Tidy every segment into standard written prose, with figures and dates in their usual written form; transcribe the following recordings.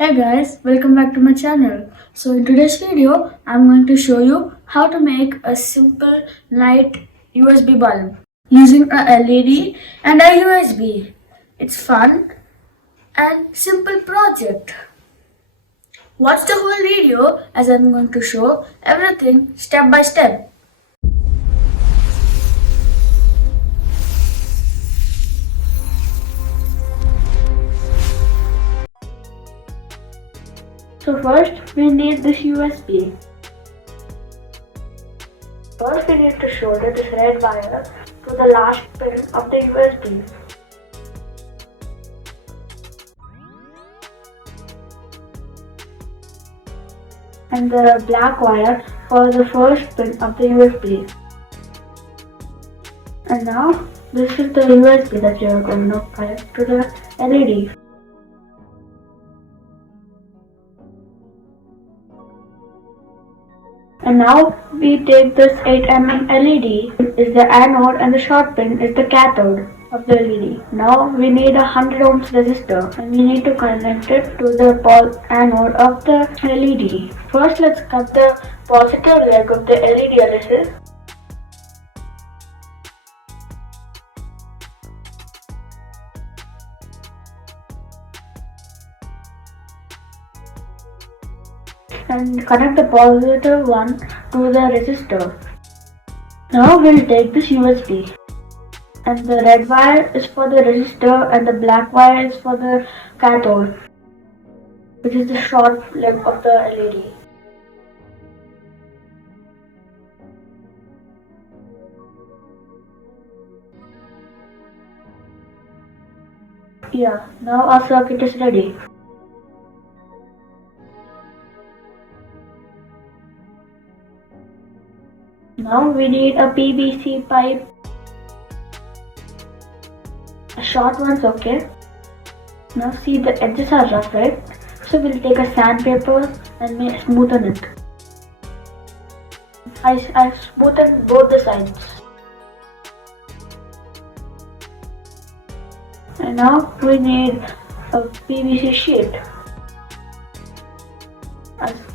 Hey guys, welcome back to my channel. So in today's video, I'm going to show you how to make a simple night USB bulb using a LED and a USB. It's fun and simple project. Watch the whole video as I'm going to show everything step by step. So first we need this USB. First we need to solder this red wire to the last pin of the USB. And the black wire for the first pin of the USB. And now this is the USB that you are going to connect to the LED. And now we take this 8mm LED is the anode and the short pin is the cathode of the LED. Now we need a 100 ohms resistor and we need to connect it to the anode of the LED. First let's cut the positive leg of the LED a little. And connect the positive one to the resistor. Now we'll take this USB. And the red wire is for the resistor and the black wire is for the cathode, which is the short leg of the LED. Yeah, now our circuit is ready. Now we need a PVC pipe. A short one's okay. Now see, the edges are rough, right? So we'll take a sandpaper and smoothen it. I smoothen both the sides. And now we need a PVC sheet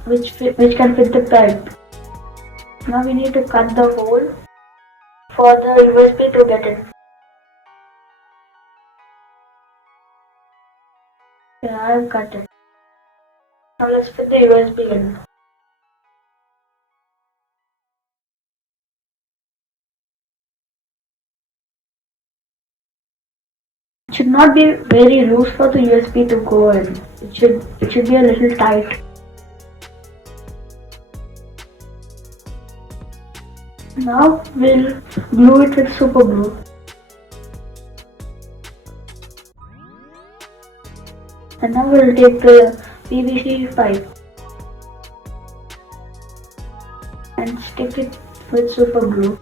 which can fit the pipe. Now we need to cut the hole for the USB to get it. Yeah, I've cut it. Now let's fit the USB in. It should not be very loose for the USB to go in. It should be a little tight. Now we'll glue it with super glue. And now we'll take the PVC pipe and stick it with super glue.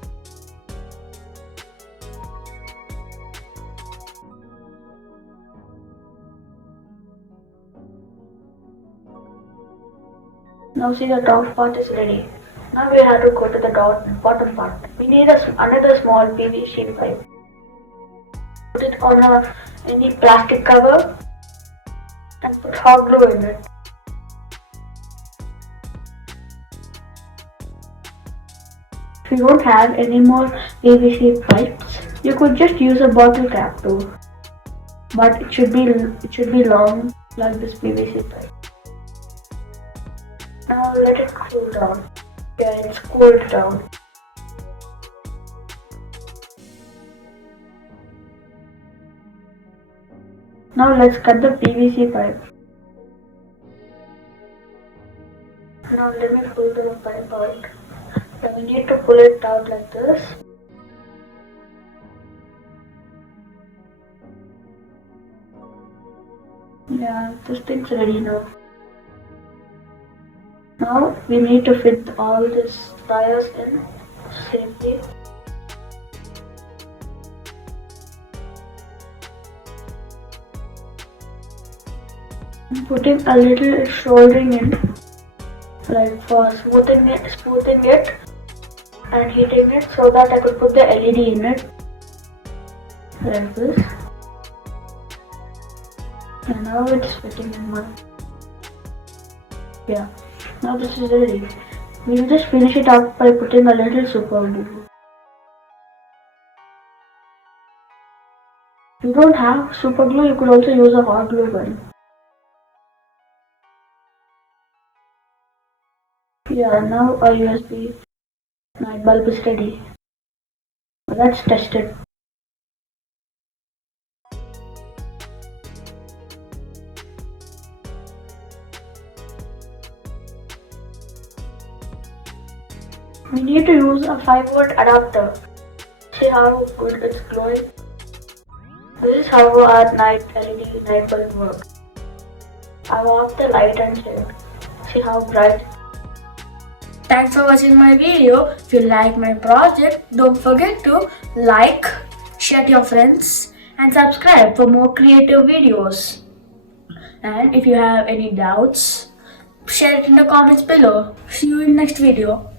Now see, the top part is ready. Now we have to go to the bottom part. We need another small PVC pipe. Put it on any plastic cover and put hot glue in it. If you don't have any more PVC pipes, you could just use a bottle cap too. But it should be long like this PVC pipe. Now let it cool down. Yeah, it's cooled down. Now let's cut the PVC pipe. Now let me pull the pipe out. Then we need to pull it out like this. Yeah, this thing's ready now. Now we need to fit all these wires in safely. I'm putting a little soldering in, like for smoothing it and heating it so that I could put the LED in it, like this. And now it's fitting in now. Yeah, now this is ready. We'll just finish it up by putting a little super glue. If you don't have super glue, you could also use a hot glue gun. Yeah, now our USB light bulb is ready. Let's test it. We need to use a 5-volt adapter. See how good it's glowing? This is how our night LED night bulb works. I off the light and check. See how bright? Thanks for watching my video. If you like my project, don't forget to like, share to your friends and subscribe for more creative videos. And if you have any doubts, share it in the comments below. See you in next video.